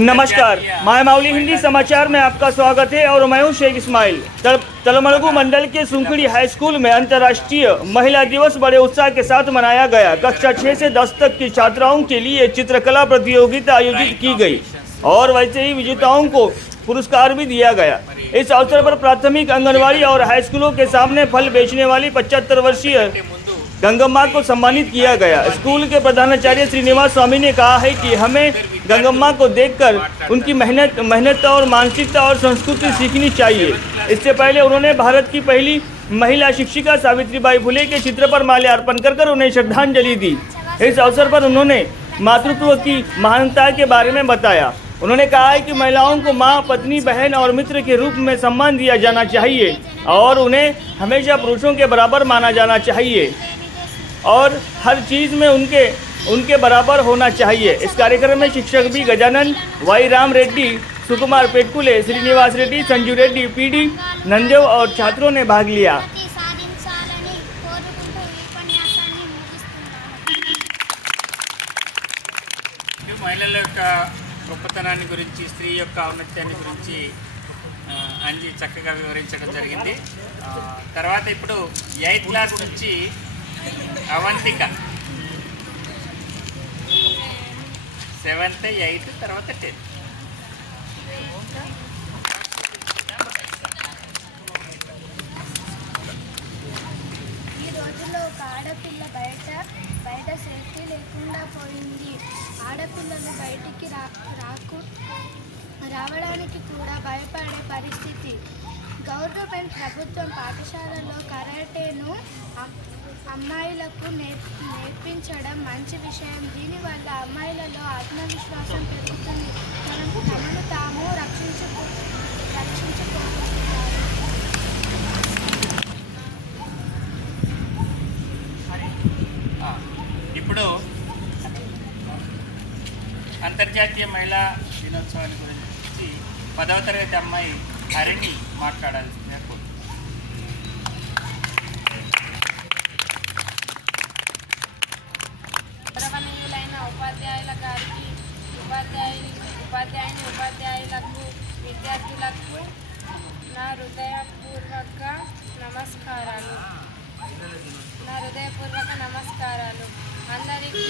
नमस्कार, मायमावली हिंदी समाचार में आपका स्वागत है और मैं हूं शेख इस्माइल। तलमलगू मंडल के सुंखड़ी हाई स्कूल में अंतर्राष्ट्रीय महिला दिवस बड़े उत्साह के साथ मनाया गया। कक्षा 6 से 10 तक की छात्राओं के लिए चित्रकला प्रतियोगिता आयोजित की गई और वैसे ही विजेताओं को पुरस्कार भी दिया गया। इस अवसर पर प्राथमिक, आंगनबाड़ी और हाई स्कूलों के सामने फल बेचने वाली 75 वर्षीय गंगम्मा को सम्मानित किया गया। स्कूल के प्रधानाचार्य श्रीनिवास स्वामी ने कहा है कि हमें गंगम्मा को देखकर उनकी मेहनत और मानसिकता और संस्कृति सीखनी चाहिए। इससे पहले उन्होंने भारत की पहली महिला शिक्षिका सावित्रीबाई फुले के चित्र पर माल्यार्पण कर उन्हें श्रद्धांजलि दी। इस अवसर पर उन्होंने मातृत्व की महानता के बारे में बताया। उन्होंने कहा है कि महिलाओं को माँ, पत्नी, बहन और मित्र के रूप में सम्मान दिया जाना चाहिए और उन्हें हमेशा पुरुषों के बराबर माना जाना चाहिए और हर चीज़ में उनके बराबर होना चाहिए। इस कार्यक्रम में शिक्षक भी गजानन, वाई राम रेड्डी, सुकुमार पेटकुले, श्रीनिवास रेड्डी, संजू रेड्डी, पीडी नंदेव और छात्रों ने भाग लिया। మహిళల యొక్క గొప్పతనాన్ని గురించి, స్త్రీ యొక్క ఔన్నత్యాన్ని గురించి అంజి చక్కగా వివరించడం జరిగింది. తర్వాత ఇప్పుడు 8th క్లాస్ నుంచి అవంతిక 7th, 8th, తర్వాత 10th. ఈ రోజుల్లో ఒక ఆడపిల్ల బయట సేఫ్టీ లేకుండా పోయింది. ఆడపిల్లలు బయటికి రావడానికి కూడా భయపడే పరిస్థితి. గవర్నమెంట్ ప్రభుత్వం పాఠశాలలో కరాటేను అమ్మాయిలకు నేర్పించడం మంచి విషయం. దీనివల్ల అమ్మాయిలలో ఆత్మవిశ్వాసం పెరుగుతుంది. తమను తాము రక్షించుకోగలుగుతారు. ఇప్పుడు అంతర్జాతీయ మహిళా దినోత్సవాన్ని గురించి 10వ తరగతి అమ్మాయి హరిణి మాట్లాడాలి. గౌరవనీయులైన ఉపాధ్యాయుల గారికి, ఉపాధ్యాయులకు, విద్యార్థులకు నా హృదయపూర్వక నమస్కారాలు. అందరికీ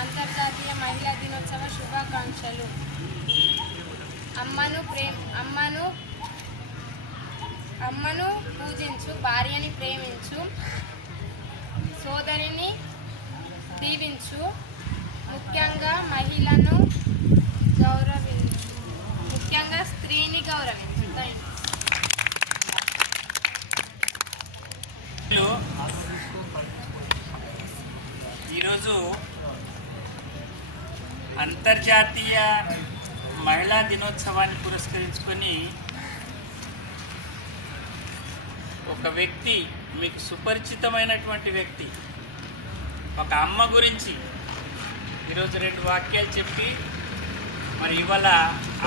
అంతర్జాతీయ మహిళా దినోత్సవ శుభాకాంక్షలు. అమ్మను పూజించు, భార్యని ప్రేమించు, సోదరిని దీవించు, ముఖ్యంగా స్త్రీని గౌరవించు. ఈరోజు అంతర్జాతీయ మహిళా దినోత్సవాన్ని పురస్కరించుకొని ఒక వ్యక్తి, మీకు సుపరిచితమైనటువంటి వ్యక్తి, ఒక అమ్మ గురించి ఈరోజు 2 వాక్యాలు చెప్పి మరి ఇవాళ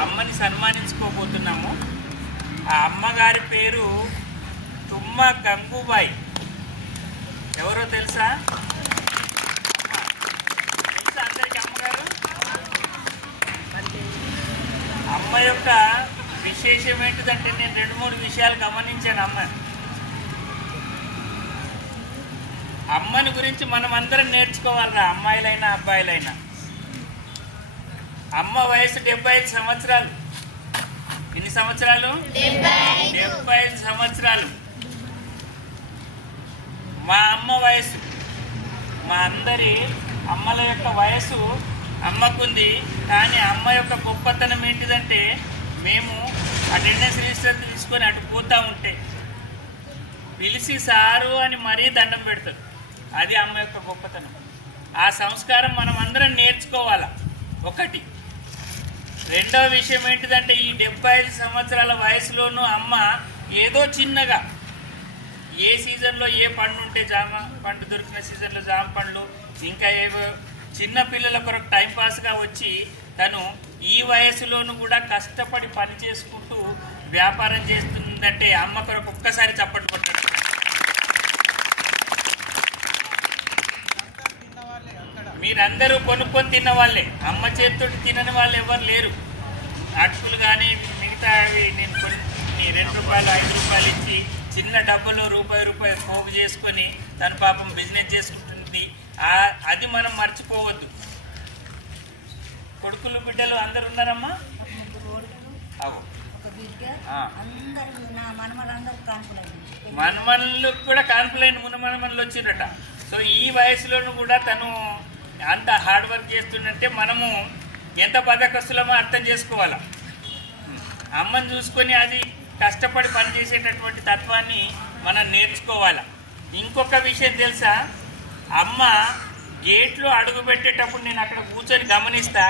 అమ్మని సన్మానించుకోబోతున్నాము. ఆ అమ్మగారి పేరు తుమ్మ గంగూబాయి. ఎవరో తెలుసా? అందరికీ అమ్మగారు. అమ్మ యొక్క విశేషం ఏంటిదంటే, నేను 2-3 విషయాలు గమనించాను. అమ్మని గురించి మనం అందరం నేర్చుకోవాలిరా, అమ్మాయిలైనా అబ్బాయిలైనా. అమ్మ వయసు 75 సంవత్సరాలు. ఎన్ని సంవత్సరాలు? 75 సంవత్సరాలు. మా అమ్మ వయసు, మా అందరి అమ్మల యొక్క వయసు అమ్మకుంది. కానీ అమ్మ యొక్క గొప్పతనం ఏంటిదంటే, మేము అటెండెన్స్ రిజిస్టర్ తీసుకొని అటు పోతూ ఉంటే పిలిచి సారు అని మరీ దండం పెడతారు. అది అమ్మ యొక్క గొప్పతనం. ఆ సంస్కారం మనం అందరం నేర్చుకోవాలా. ఒకటి. రెండవ విషయం ఏంటిదంటే, ఈ 75 సంవత్సరాల వయసులోనూ అమ్మ ఏదో చిన్నగా, ఏ సీజన్లో ఏ పండు ఉంటే జామ పండు దొరికిన సీజన్లో జామ పండ్లు, ఇంకా ఏవో చిన్న పిల్లల కొరకు టైంపాస్గా వచ్చి తను ఈ వయసులోనూ కూడా కష్టపడి పని చేసుకుంటూ వ్యాపారం చేస్తుందంటే అమ్మ కొరకు ఒక్కసారి చప్పట్లు కొట్టాడు. మీరందరూ కొనుక్కొని తిన్న వాళ్ళే, అమ్మ చేతితోటి తినని వాళ్ళు ఎవరు లేరు. అటుకులు కానీ మిగతా నేను కొన్ని 2 రూపాయలు 5 రూపాయలు ఇచ్చి చిన్న డబ్బులో రూపాయి పోగు చేసుకొని తన పాపం బిజినెస్ చేసుకుంటుంది. అది మనం మర్చిపోవద్దు. కొడుకులు బిడ్డలు అందరు ఉన్నారమ్మా. మనమన్లు కూడా కాన్ఫిడెంట్ మునమనమన్లు వచ్చిందట. సో ఈ వయసులోనూ కూడా తను అంత హార్డ్ వర్క్ చేస్తుందంటే మనము ఎంత బద్దకస్తులమో అర్థం చేసుకోవాలా. అమ్మని చూసుకొని అది కష్టపడి పనిచేసేటటువంటి తత్వాన్ని మనం నేర్చుకోవాలి. ఇంకొక విషయం తెలుసా, అమ్మ గేట్లో అడుగు పెట్టేటప్పుడు నేను అక్కడ కూర్చొని గమనిస్తా,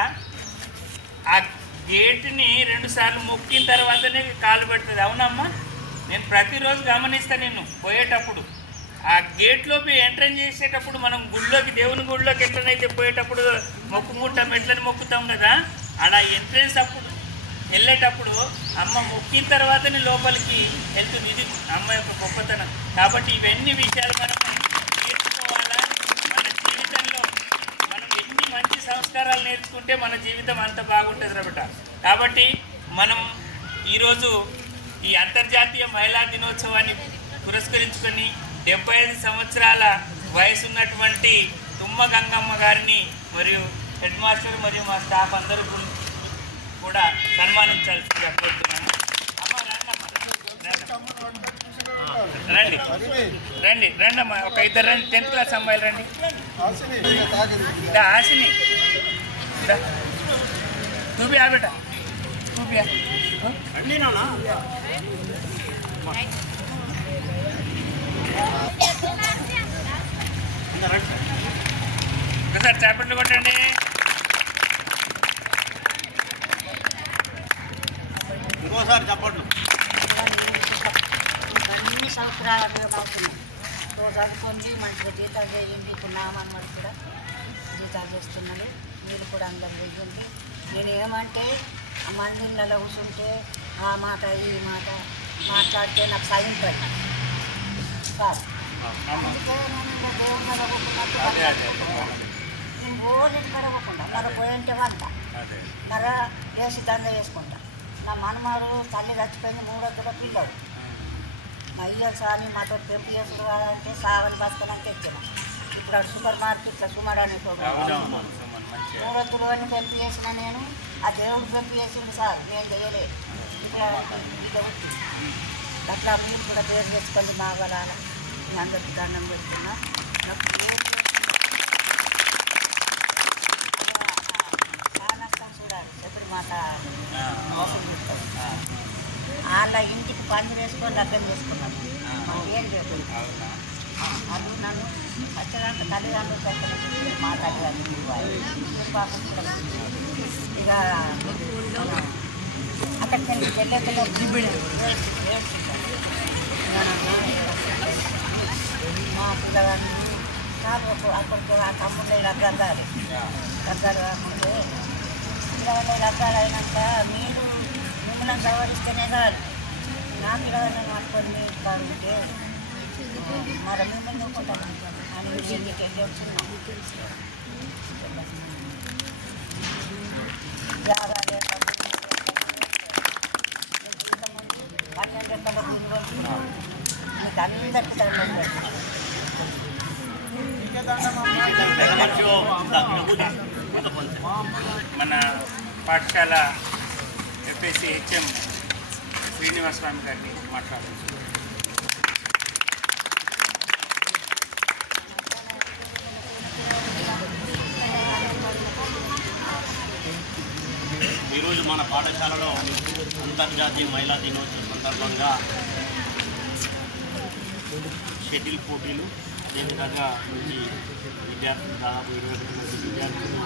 ఆ గేటుని 2 సార్లు మొక్కిన తర్వాతనే కాలు పెడుతుంది. అవునమ్మా, నేను ప్రతిరోజు గమనిస్తా. నేను పోయేటప్పుడు ఆ గేట్లోకి ఎంట్రన్ చేసేటప్పుడు మనం గుళ్ళోకి దేవుని గుడిలోకి ఎట్లనైతే పోయేటప్పుడు మొక్కుకుంటాం, ఎట్లని మొక్కుతాం కదా, అలా ఎంట్రెన్స్ అప్పుడు వెళ్ళేటప్పుడు అమ్మ మొక్కిన తర్వాతనే లోపలికి వెళ్తుంది. ఇది అమ్మ యొక్క గొప్పతనం. కాబట్టి ఇవన్నీ విషయాలు మనం నేర్చుకోవాలా. మన జీవితంలో మనం ఎన్ని మంచి సంస్కారాలు నేర్చుకుంటే మన జీవితం అంత బాగుంటుంది అన్నమాట. కాబట్టి మనం ఈరోజు ఈ అంతర్జాతీయ మహిళా దినోత్సవాన్ని పురస్కరించుకొని 75 సంవత్సరాల వయసున్నటువంటి తుమ్మ గంగమ్మ గారిని మరియు హెడ్ మాస్టర్ మరియు మా స్టాఫ్ అందరూ కూడా సన్మానించాల్సిందిగా కోరుతున్నాను. అమ్మ రండి రండి రండి అమ్మా, ఒక 2 రండి, 10th క్లాస్ అమ్మాయిలు రండి. ఆశని చూపియా బేట, చూపియా. ఒకసారి చేపట్లు కొట్టండి. ఇంకోసారి చెప్పట్లు. అన్ని సంవత్సరాలు ఉపయోగపడుతున్నాయి. చదువుకొని మంచిగా జీతాలు చేయండి. ఇప్పుడు నా మనమని కూడా జీతాలు చేస్తున్నాను. మీరు కూడా అందరూ చేయండి. నేను ఏమంటే మందిళ్ళలో కూర్చుంటే ఆ మాట ఈ మాట మాట్లాడితే నాకు సైన్ పెట్టాను సార్. అందుకే నేను ఇంకా దేవుని మీద ఒప్పుకున్నట్టు నేను రోజు కడగకుండా మరి పోయింటే వంట మరి వేసి దండ వేసుకుంటా. నా మనమాడు తల్లి చచ్చిపోయింది, 3 పిల్లలు. మా అయ్య సాని మాతో పెంపు చేసుకోవాలంటే సావని బతకడానికి తెచ్చిన. ఇప్పుడు సూపర్ మార్కెట్లో సుమారు అనే 3 అని పెంపు చేసిన నేను. ఆ దేవుడు పెంపు చేసింది సార్, నేను చేయలేదు. అట్లా మీరు కూడా పేరు తెచ్చుకొని బాగలాల. నేను అందరికి దండం పెడుతున్నా. నాకు నష్టం చూడాలి ఎప్పుడు మాట మోసం చేస్తాను. వాళ్ళ ఇంటికి పని వేసుకొని లగ్గం చేసుకున్నాను. ఏం చేయదు అది నన్ను ఖచ్చితంగా తల్లిదండ్రులు పెట్టలేదు మాట్లాడేదాన్ని. మీరు పాపం ఇక అక్కడికి వెళ్ళి వెళ్ళేకల్లో మా పిల్లగాన్ని నాకు అక్కడికి ఆ తమ్ముళ్ళే రద్దాలి కాకుంటే పిల్లగానే రద్దాలు అయినాక మీరు మిమ్మల్ని సవరిస్తేనే కాదు. నా పిల్లగానే పట్టుకొని మీరు కాడుంటే మరి మిమ్మల్ని నూకుంటాను అని ఇంటికి వెళ్ళి వచ్చినాం. మీకు అందరికీ దండం మన పాఠశాల ఎఫ్ఎస్సి హెచ్ఎం శ్రీనివాస స్వామి గారిని మాట్లాడారు. ఈరోజు మన పాఠశాలలో అంతర్జాతీయ మహిళా దినోత్సవం సందర్భంగా షటిల్ పోటీలు, అదేవిధంగా నుంచి విద్యార్థులు దాదాపు 20 మంది విద్యార్థులు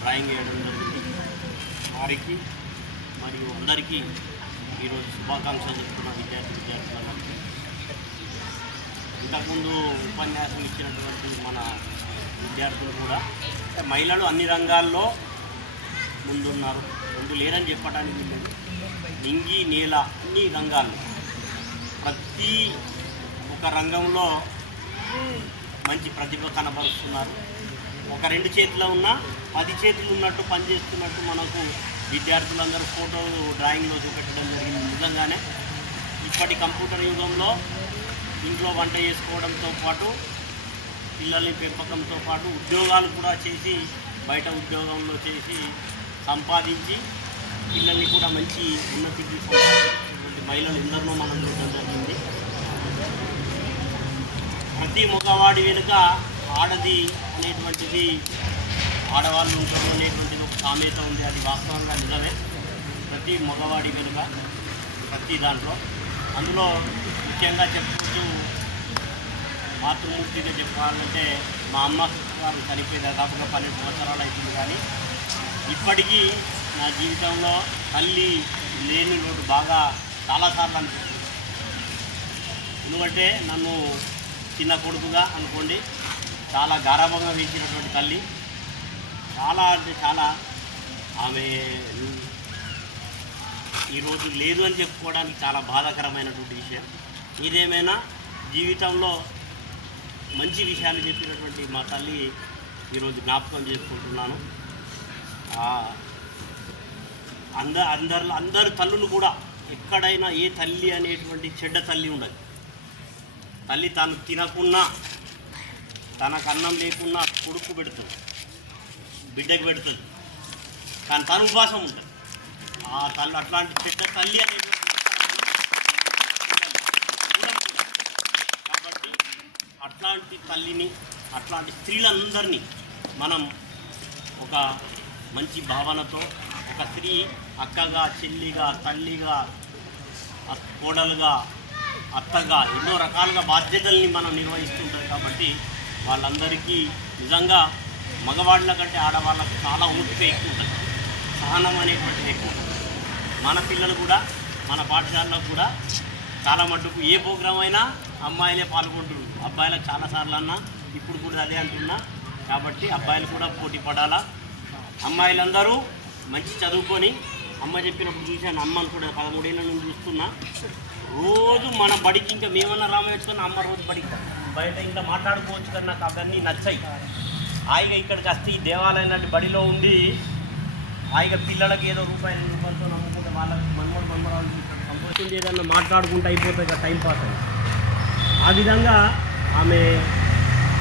డ్రాయింగ్ వేయడం జరిగింది. వారికి మరియు అందరికీ ఈరోజు శుభాకాంక్షలు చెప్తున్న విద్యార్థులందరికీ. ఇంతకుముందు ఉపన్యాసం ఇచ్చినటువంటి మన విద్యార్థులు కూడా మహిళలు అన్ని రంగాల్లో ముందున్నారు, ముందు లేరని చెప్పడానికి లేదు. నింగి నేల అన్ని రంగాల్లో ప్రతి ఒక రంగంలో మంచి ప్రతిభ కనబరుస్తున్నారు. ఒక 2 చేతులు ఉన్నా 10 చేతులు ఉన్నట్టు పనిచేస్తున్నట్టు మనకు విద్యార్థులందరూ ఫోటోలు డ్రాయింగ్లో చూపెట్టడం జరిగింది. నిజంగానే ఇప్పటి కంప్యూటర్ యుగంలో ఇంట్లో వంట చేసుకోవడంతో పాటు పిల్లల్ని పెంపకంతో పాటు ఉద్యోగాలు కూడా చేసి బయట ఉద్యోగంలో చేసి సంపాదించి పిల్లల్ని కూడా మంచి ఉన్నతికి సంపాదించినటువంటి మహిళలు ఎందరినో మనం చూడడం జరిగింది. ప్రతి మగవాడి వెనుక ఆడది అనేటువంటిది ఆడవాళ్ళు ఉంటారు అనేటువంటిది ఒక సామెత ఉంది. అది వాస్తవంగా నిజమే. ప్రతి మగవాడి వెనుక ప్రతి దాంట్లో అందులో ముఖ్యంగా చెప్పుకోవచ్చు మాతృమూర్తిగా చెప్పాలంటే మా అమ్మ గారు చనిపోయి దాదాపుగా 12 సంవత్సరాలు అవుతుంది. కానీ ఇప్పటికీ నా జీవితంలో తల్లి లేని లోటు బాగా చాలాసార్లు అనిపిస్తుంది. ఎందుకంటే నన్ను చిన్న కొడుకుగా అనుకోండి చాలా గారాభంగా పెంచినటువంటి తల్లి చాలా అంటే చాలా ఆమె ఈరోజు లేదు అని చెప్పుకోవడానికి చాలా బాధాకరమైనటువంటి విషయం. ఇదేమైనా జీవితంలో మంచి విషయాలు చెప్పినటువంటి మా తల్లి ఈరోజు జ్ఞాపకం చేసుకుంటున్నాను. అందరు తల్లులు కూడా ఎక్కడైనా ఏ తల్లి అనేటువంటి చెడ్డ తల్లి ఉండదు. తల్లి తను తినకున్నా తనకు అన్నం లేకున్నా కొడుకు పెడుతుంది, బిడ్డకు పెడుతుంది, కానీ తను ఉపవాసం ఉంటుంది. ఆ తల్లి అట్లాంటి చెడ్డ తల్లి అనేటువంటి కాబట్టి అట్లాంటి తల్లిని అట్లాంటి స్త్రీలందరినీ మనం ఒక మంచి భావనతో ఒక స్త్రీ అక్కగా చెల్లిగా తల్లిగా కోడలుగా అత్తగా ఎన్నో రకాలుగా బాధ్యతల్ని మనం నిర్వహిస్తుంటాం. కాబట్టి వాళ్ళందరికీ నిజంగా మగవాళ్ళ కంటే ఆడవాళ్ళకు చాలా ఓపిక ఎక్కువ ఉంటుంది, సహనం అనేటువంటిది ఎక్కువ ఉంటుంది. మన పిల్లలు కూడా మన పాఠశాలలో కూడా చాలా మటుకు ఏ ప్రోగ్రాం అయినా అమ్మాయిలే పాల్గొంటున్నారు. అబ్బాయిలకు చాలాసార్లు అన్నా ఇప్పుడు కూడా అదే అంటున్నా. కాబట్టి అబ్బాయిలు కూడా పోటీ పడాలా. అమ్మాయిలందరూ మంచి చదువుకొని అమ్మ చెప్పినప్పుడు చూశాను. అమ్మను కూడా 13 ఏళ్ళ నుంచి చూస్తున్నా. రోజు మన బడికి ఇంకా మేమన్నా రామవేసుకొని అమ్మ రోజు బడికి బయట ఇంకా మాట్లాడుకోవచ్చు కానీ నాకు అవన్నీ నచ్చాయి. హాయిగా ఇక్కడికి వస్తే ఈ దేవాలయం లాంటి బడిలో ఉండి హాయిగా పిల్లలకి ఏదో రూపాయలు రూపాయలతో నమ్ముకుంటే వాళ్ళకి మన్మరాలు సంతోషం ఏదన్నా మాట్లాడుకుంటూ అయిపోతాయి కదా, టైంపాస్ అని. ఆ విధంగా ఆమె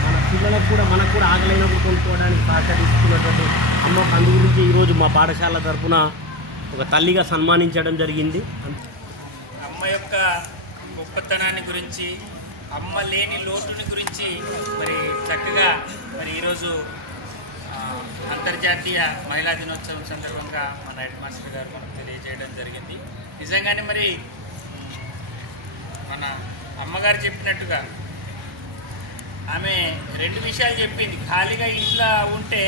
మన పిల్లలకు కూడా మనకు కూడా ఆకలైనప్పుడు కొనుక్కోవడానికి సహకరిస్తున్నటువంటి అమ్మకు అందు గురించి ఈరోజు మా పాఠశాల తరఫున ఒక తల్లిగా సన్మానించడం జరిగింది. అమ్మ యొక్క గొప్పతనాన్ని గురించి, అమ్మ లేని లోటుని గురించి మరి చక్కగా మరి ఈరోజు అంతర్జాతీయ మహిళా దినోత్సవం సందర్భంగా మన హెడ్ మాస్టర్ గారు మనకు తెలియజేయడం జరిగింది. నిజంగానే మరి మన అమ్మగారు చెప్పినట్టుగా ఆమె 2 విషయాలు చెప్పింది. ఖాళీగా ఇంట్లో ఉంటే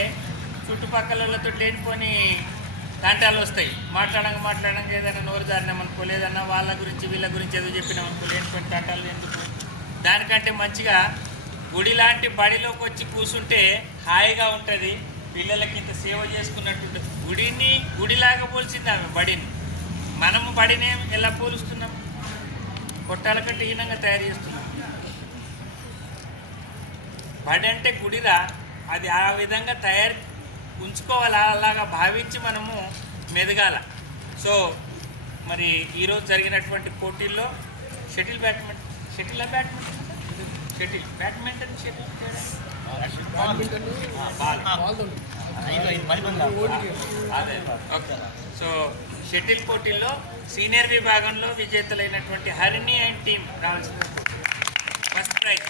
చుట్టుపక్కలతో లేనిపోని తంటాలు వస్తాయి. మాట్లాడంగా ఏదైనా నోరు జారినామనుకో, లేదన్నా వాళ్ళ గురించి వీళ్ళ గురించి ఏదో చెప్పినామనుకో, లేనిపోని తంటాలు ఎందుకు. దానికంటే మంచిగా గుడి లాంటి బడిలోకి వచ్చి కూర్చుంటే హాయిగా ఉంటుంది. పిల్లలకి ఇంత సేవ చేసుకున్నట్టు ఉంటుంది. గుడిని గుడిలాగా పోల్చింది ఆమె బడిని. మనము బడిని ఎలా పోలుస్తున్నాం? కొట్టాల కంటే హీనంగా తయారు చేస్తున్నాం. బడి అంటే గుడిలా, అది ఆ విధంగా ఉంచుకోవాలి. అలాగా భావించి మనము మెదగాల. సో మరి ఈరోజు జరిగినటువంటి పోటీల్లో బ్యాడ్మింటన్ అదే ఓకే. సో షటిల్ పోటీల్లో సీనియర్ విభాగంలో విజేతలైనటువంటి హరిణి అండ్ టీమ్ రావాల్సిన ఫస్ట్ ప్రైజ్.